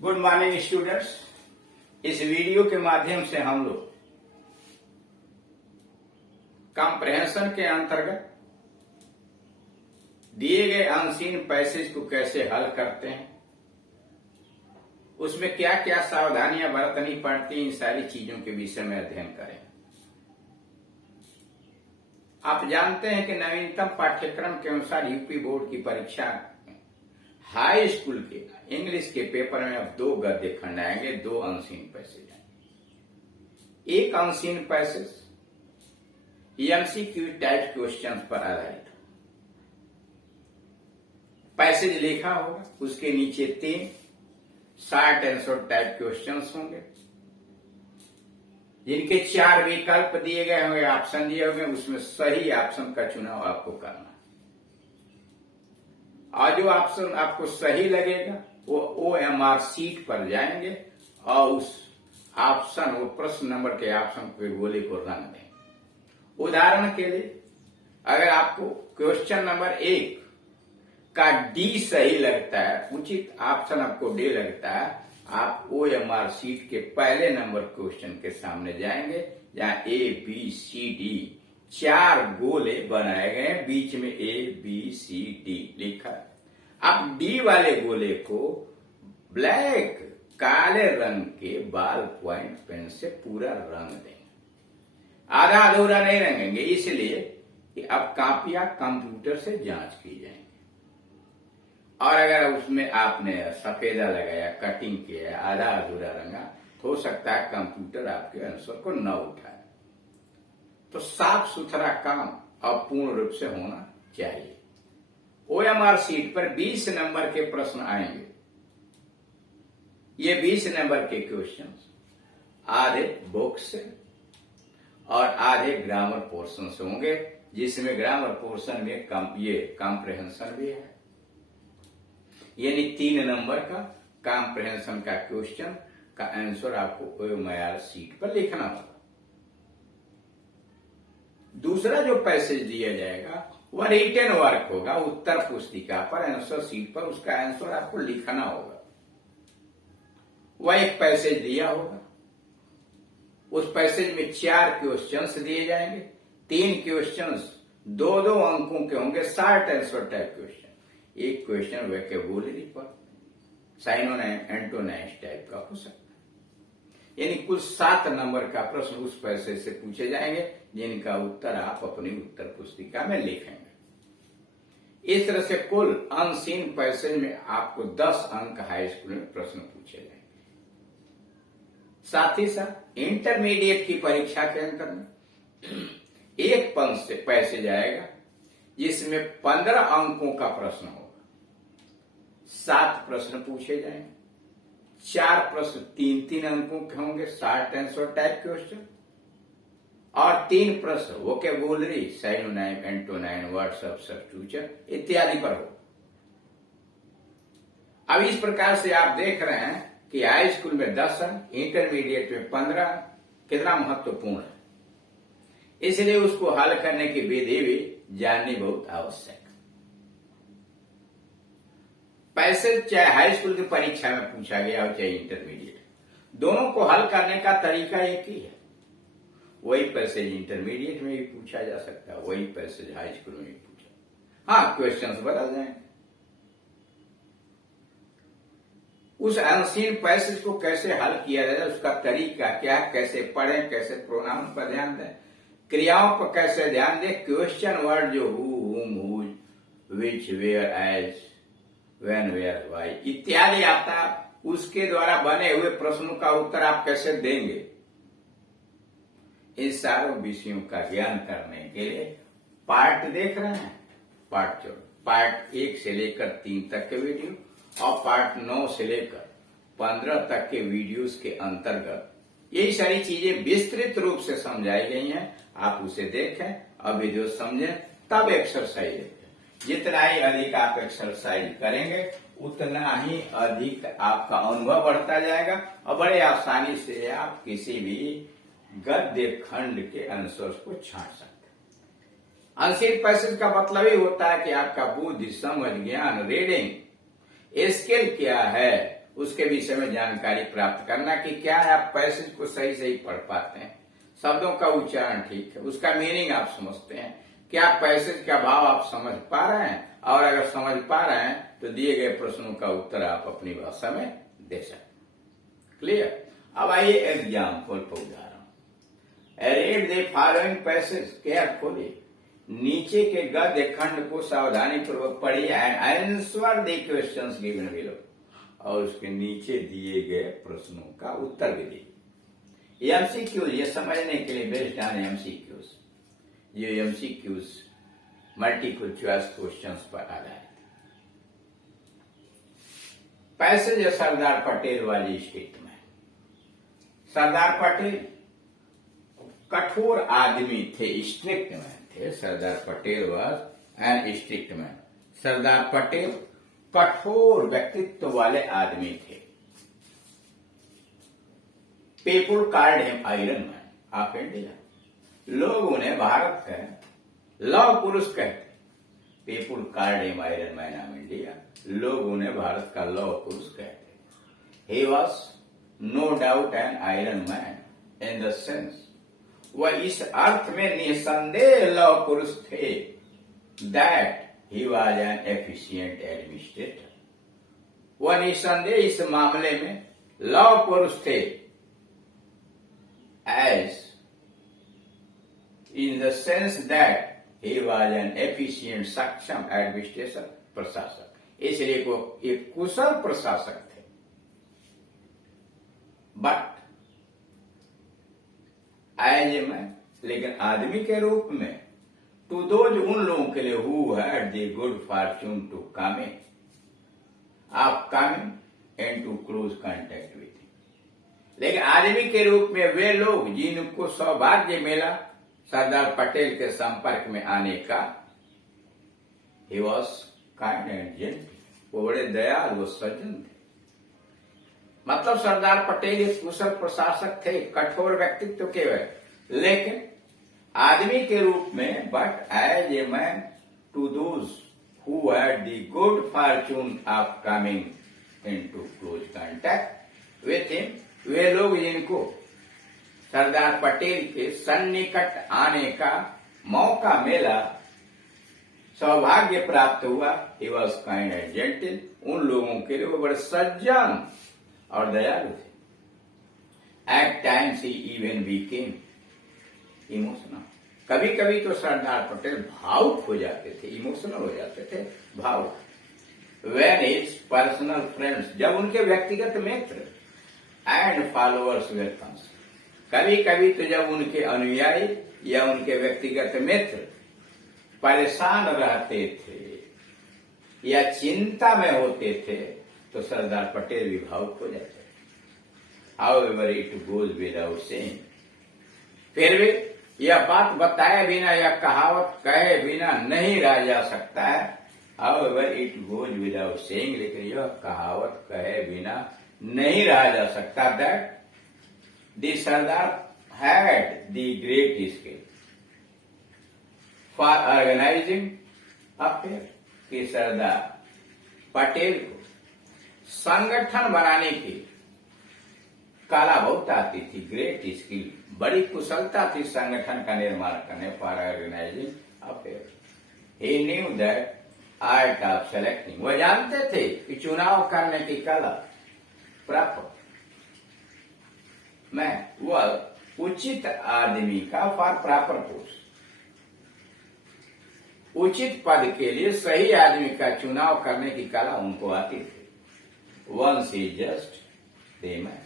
Good morning students. इस video के माध्यम से हम लोग कॉम्प्रिहेंशन के अंतर्गत दिए गए अनसीन पैसेज को कैसे हल करते हैं, उसमें क्या क्या सावधानियां बरतनी पड़ती हैं, इन सारी चीजों के विषय में अध्ययन करें। आप जानते हैं कि नवीनतम पाठ्यक्रम के अनुसार यूपी बोर्ड की परीक्षा हाई स्कूल के इंग्लिश के पेपर में अब 2 गद्य खंड आएंगे, 2 अनसीन पैसेज आएंगे। एक unseen passage MCQ type question पर आधारित पैसेज लिखा होगा, उसके नीचे 3 शॉर्ट आंसर टाइप क्वेश्चंस होंगे जिनके 4 विकल्प दिए गए होंगे, ऑप्शन दिए होंगे, उसमें सही ऑप्शन का चुनाव आपको करना है। और जो ऑप्शन आपको सही लगेगा वो OMR सीट पर जाएंगे और उस ऑप्शन, वो प्रश्न नंबर के ऑप्शन के गोले को रंग देंगे। उदाहरण के लिए अगर आपको क्वेश्चन नंबर 1 का D सही लगता है, उचित ऑप्शन आपको D लगता है, आप OMR सीट के पहले नंबर क्वेश्चन के सामने जाएंगे जहां ABCD 4 गोले बनाए गए, बीच में ABCD लिखा। अब D वाले गोले को ब्लैक काले रंग के बाल पॉइंट पेन से पूरा रंग देंगे, आधा अधूरा नहीं रंगेंगे, इसलिए कि अब कॉपियां कंप्यूटर से जांच की जाएंगी। और अगर उसमें आपने सफेदा लगाया, कटिंग किया, आधा अधूरा रंगा, तो हो सकता है कंप्यूटर आपके आंसर को न उठाए। तो साफ सुथरा काम अब पूर्ण रूप से होना चाहिए। OMR सीट पर 20 नंबर के प्रश्न आएंगे। ये 20 नंबर के क्वेश्चंस आधे बुक से और आधे ग्रामर पोर्शन से होंगे, जिसमें ग्रामर पोर्शन में ये कॉम्प्रिहेंशन भी है, यानी 3 नंबर का कॉम्प्रिहेंशन का क्वेश्चन का आंसर आपको OMR सीट पर लिखना होगा। दूसरा जो पैसेज दिया जाएगा वह रिटन वर्क होगा, उत्तर पुस्तिका पर आंसर सीट पर उसका आंसर आपको लिखना होगा। वह एक पैसेज दिया होगा, उस पैसेज में 4 क्वेश्चंस दिए जाएंगे, 3 क्वेश्चंस 2-2 अंकों के होंगे, शॉर्ट आंसर टाइप क्वेश्चन। एक क्वेश्चन वोकेबुलरी पर साइनोनाइम एंटोनाइम्स टाइप का हो सकता है। यानी कुल 7 नंबर का प्रश्न उस पैसेज से पूछे जाएंगे, जिनका उत्तर आप अपनी उत्तर पुस्तिका में लिखेंगे। इस तरह से कुल अनसीन पैसेज में आपको 10 अंक हाई स्कूल में प्रश्न पूछे जाएंगे। साथ ही साथ इंटरमीडिएट की परीक्षा के अंतर्गत एक पैसेज आएगा जिसमें 15 अंकों का प्रश्न होगा। 7 प्रश्न पूछे जाएंगे, 4 प्रश्न 3-3 अंकों के होंगे, शॉर्ट आंसर टाइप क्वेश्चन, और 3 प्रश्न वोकेबुलरी, साइनोनाइम, एंटोनाइम, वर्ड सब्स्टिट्यूशन इत्यादि पर हो। अब इस प्रकार से आप देख रहे हैं कि हाई स्कूल में 10 अंक, इंटरमीडिएट में 15, कितना महत्वपूर्ण है। इसलिए उसको हल करने की विधि भी जाननी बहुत आवश्यक है। पैसेज चाहे हाई स्कूल की परीक्षा में पूछा गया हो चाहे इंटरमीडिएट, दोनों को हल करने का तरीका एक ही है। वही पैसेज इंटरमीडिएट में भी पूछा जा सकता है, वही पैसेज हाई स्कूल में भी पूछा। हाँ, क्वेश्चंस बदल जाएंगे। उस अनसीन पैसेज को कैसे हल किया जाए, उसका तरीका क्या है, कैसे पढ़ें, कैसे प्रोनाउन पर ध्यान दें, क्रियाओं पर कैसे ध्यान दें, क्वेश्चन वर्ड जो who, whom, whose, which, where, as, when, where, why इत्यादि आता, उसके द्वारा बने हुए प्रश्नों का उत्तर आप कैसे देंगे, इन सारों विषयों का ज्ञान करने के लिए पार्ट देख रहे हैं। पार्ट 1 से लेकर 3 तक के वीडियो और पार्ट 9 से लेकर 15 तक के वीडियोस के अंतर्गत यही सारी चीजें विस्तृत रूप से समझाई गई हैं। आप उसे देखें और वीडियो समझें, तब एक्सरसाइज देखें। जितना ही अधिक आप एक्सरसाइज करेंगे उतना ही अधिक आपका अनुभव बढ़ता जाएगा और बड़े आसानी से आप किसी भी गद्य खंड के आंसर्स को छांट सकते हैं। अनसीन पैसेज का मतलब ही होता है कि आपका बुद्धि, समझ, ज्ञान, रीडिंग स्किल क्या है उसके विषय में जानकारी प्राप्त करना कि क्या आप पैसेज को सही सही पढ़ पाते हैं, शब्दों का उच्चारण ठीक है, उसका मीनिंग आप समझते हैं, क्या पैसेज का भाव आप समझ पा रहे हैं, और अगर समझ पा रहे हैं तो दिए गए प्रश्नों का उत्तर आप अपनी भाषा में दे सकते। क्लियर। अब आइए एग्जाम्पल पर उदाहरण। Read the following passage carefully, नीचे के गद्य खंड को सावधानी पूर्वक पढ़िए and answer the questions given below, और उसके नीचे दिए गए प्रश्नों का उत्तर भी दिए। एमसीक्यूज, ये समझने के लिए बेस्ड ऑन एमसीक्यूज, ये एमसीक्यूज मल्टीपल चॉइस क्वेश्चंस पर आधारित। पैसेज सरदार पटेल वाली स्टेटमेंट। सरदार पटेल कठोर आदमी थे, स्ट्रिक्ट मैन थे। Sardar Patel was an strict man. Sardar Patel कठोर व्यक्तित्व वाले आदमी थे। People called him iron man of India, लोग उन्हें भारत का लौह पुरुष कहते। People called him iron man of India, लोग उन्हें भारत का लौह पुरुष कहते। He was no doubt an iron man in the sense, वह इस अर्थ में निसंदेह लौह पुरुष थे that he was an efficient administrator, वह निसंदेह इस मामले में लौह पुरुष थे as in the sense that he was an efficient, सक्षम एडमिनिस्ट्रेशन, प्रशासक, इसलिए वो एक कुशल प्रशासक थे। बट एज ए मैन, लेकिन आदमी के रूप में, टू दोज, उन लोगों के लिए who had the good fortune to come into close contact with, लेकिन आदमी के रूप में वे लोग जिनको सौभाग्य मिला सरदार पटेल के संपर्क में आने का, he was kind and gentle, वो बड़े दयाल, वो सज्जन थे। मतलब सरदार पटेल एक कुशल प्रशासक थे, कठोर व्यक्तित्व के वे, लेकिन आदमी के रूप में, but as a man to those who had the good fortune of coming into close contact with him, वे लोग जिनको सरदार पटेल के सन्निकट आने का मौका मिला, सौभाग्य प्राप्त हुआ, he was kind and gentle, उन लोगों के लिए वो बड़े सज्जन और दयालु थे। At times he even became emotional, कभी कभी तो सरदार पटेल भावुक हो जाते थे, इमोशनल हो जाते थे, भावुक। When his personal friends, जब उनके व्यक्तिगत मित्र and followers were concerned, कभी कभी तो जब उनके अनुयायी या उनके व्यक्तिगत मित्र परेशान रहते थे या चिंता में होते थे, तो सरदार पटेल भी भावुक हो जाते। However, it goes without saying, फिर भी यह बात बताए बिना या कहावत कहे बिना नहीं रह जा सकता है। However, it goes without saying, लेकिन यह कहावत कहे बिना नहीं रहा जा सकता that the Sardar had the great skill for organizing affairs, कि सरदार पटेल को संगठन बनाने की कला बहुत आती थी, ग्रेट स्किल, बड़ी कुशलता थी संगठन का निर्माण करने, for organising affair. He knew that art of selecting, वह जानते थे कि चुनाव करने की कला प्राप्त में वह उचित आदमी का फॉर प्रॉपर पोस्ट, उचित पद के लिए सही आदमी का चुनाव करने की कला उनको आती थी। Once he judged the man,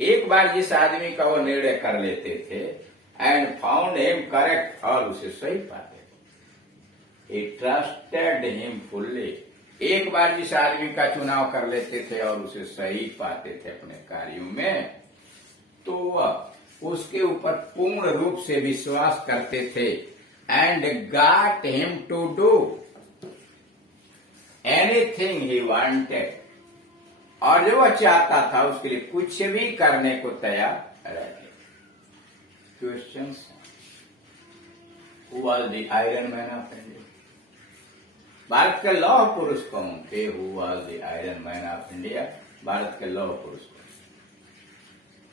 एक बार जिस आदमी का वो निर्णय कर लेते थे, एंड फाउंड हिम करेक्ट, और उसे सही पाते थे। ही ट्रस्टेड हिम फुल्ली, एक बार जिस आदमी का चुनाव कर लेते थे और उसे सही पाते थे अपने कार्यों में, तो वह उसके ऊपर पूर्ण रूप से विश्वास करते थे। And got him to do anything he wanted, और जो वह चाहता था उसके लिए कुछ भी करने को तैयार रहते। Question, who was the iron man of India, Bharat के लौह पुरुष कौन थे? Who was the iron man of India, Bharat के लौह पुरुष को।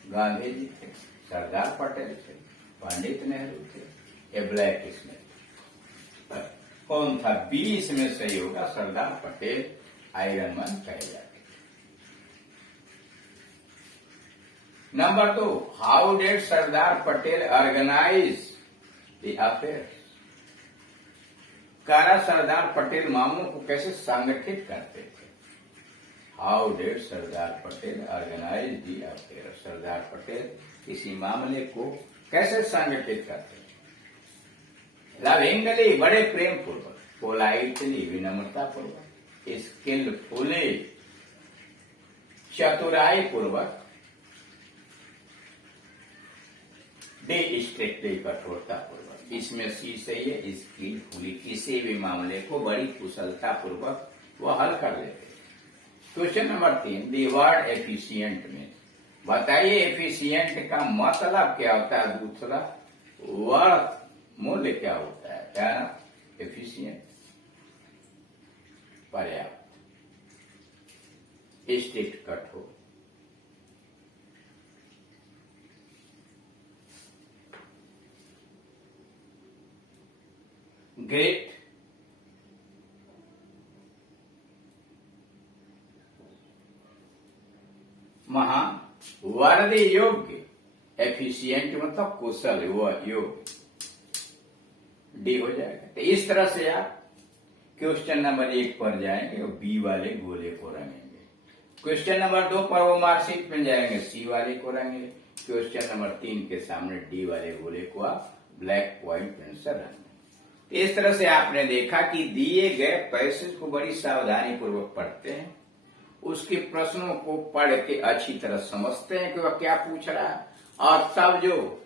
गांधी जी थे, सरदार पटेल थे, पंडित नेहरू थे, ये ब्लैक स्मिथ। कौन था? 20 में सही होगा सरदार पटेल, आयरन मैन कहे जाते। Number 2, how did Sardar Patel organise the affairs? कारा सरदार पटेल मामलों को कैसे संगठित करते थे? How did Sardar Patel organise the affairs? Sardar Patel किसी मामले को कैसे संगठित करते थे? लविंगली, बड़े प्रेम पूर्वक, पोलाइटली, विनम्रता पूर्वक, स्किलफुली, चतुराई पूर्वक, स्ट्रिक्टली, कठोरता पूर्वक। इसमें सी सही है। स्किलफुली, किसी भी मामले को बड़ी कुशलता पूर्वक वो हल कर लेते। Question number 3, the word efficient में बताइए एफिशिएंट का मतलब क्या होता है? दूसरा वर्ड मूल्य क्या होता है? क्या ना? एफिशिएंट, पर्याप्त, स्ट्रिक्ट, कठोर। ग्रेट, महान, वर्दी, योग्य। एफिशिएंट मतलब कुशल, वो योग्य, डी हो जाएगा। तो इस तरह से आप क्वेश्चन नंबर 1 पर जाएंगे और बी वाले गोले को रंगेंगे। क्वेश्चन नंबर 2 पर वो मार्कशीट में जाएंगे, सी वाले को रंगेंगे। क्वेश्चन नंबर 3 के सामने डी वाले गोले को आप ब्लैक पॉइंट पेन से रंगेंगे। इस तरह से आपने देखा कि दिए गए पैसेज को बड़ी सावधानी पूर्वक पढ़ते हैं, उसके प्रश्नों को पढ़ के अच्छी तरह समझते हैं कि वह क्या पूछ रहा है, और तब जो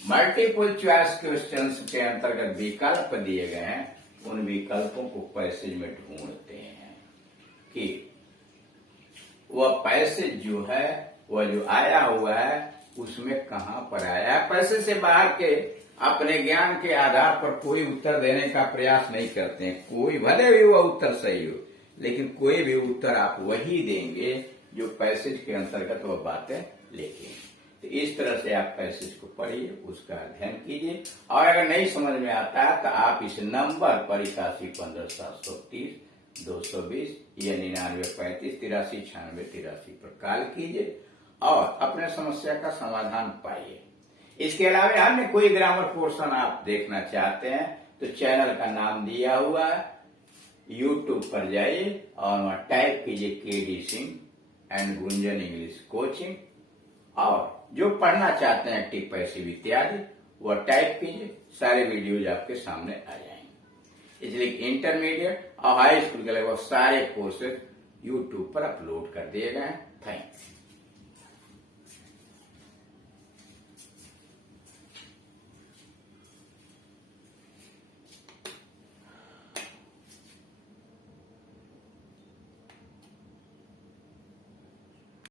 मल्टीपल चॉइस क्वेश्चंस के अंतर्गत विकल्प दिए गए हैं उन विकल्पों को पैसेज में ढूंढते हैं कि वह पैसेज जो है वह जो आया हुआ है उसमें कहां पर आया है। पैसेज से बाहर के अपने ज्ञान के आधार पर कोई उत्तर देने का प्रयास नहीं करते हैं। कोई भले भी वह उत्तर सही हो, लेकिन कोई भी उत्तर आप वही देंगे जो पैसेज के अंतर्गत वह बातें लिखी हैं। तो इस तरह से आप पैसेज को पढ़िए, उसका अध्ययन कीजिए, और अगर नहीं समझ में आता है तो आप इस नंबर पर 8115 730 220 या 9935 83 96 83 पर कॉल कीजिए और अपने समस्या का समाधान पाइए। इसके अलावा अन्य कोई ग्रामर पोर्शन आप देखना चाहते हैं तो चैनल का नाम दिया हुआ है, YouTube पर जाइए और वहां टाइप कीजिए KD Singh and Gunjan English coaching, और जो पढ़ना चाहते हैं टिप पैसिव इत्यादि वह टाइप कीजिए, सारे वीडियोज आपके सामने आ जाएंगे। इसलिए इंटरमीडिएट और हाई स्कूल के लगभग सारे कोर्सेज YouTube पर अपलोड कर दिए गए हैं। Thank you.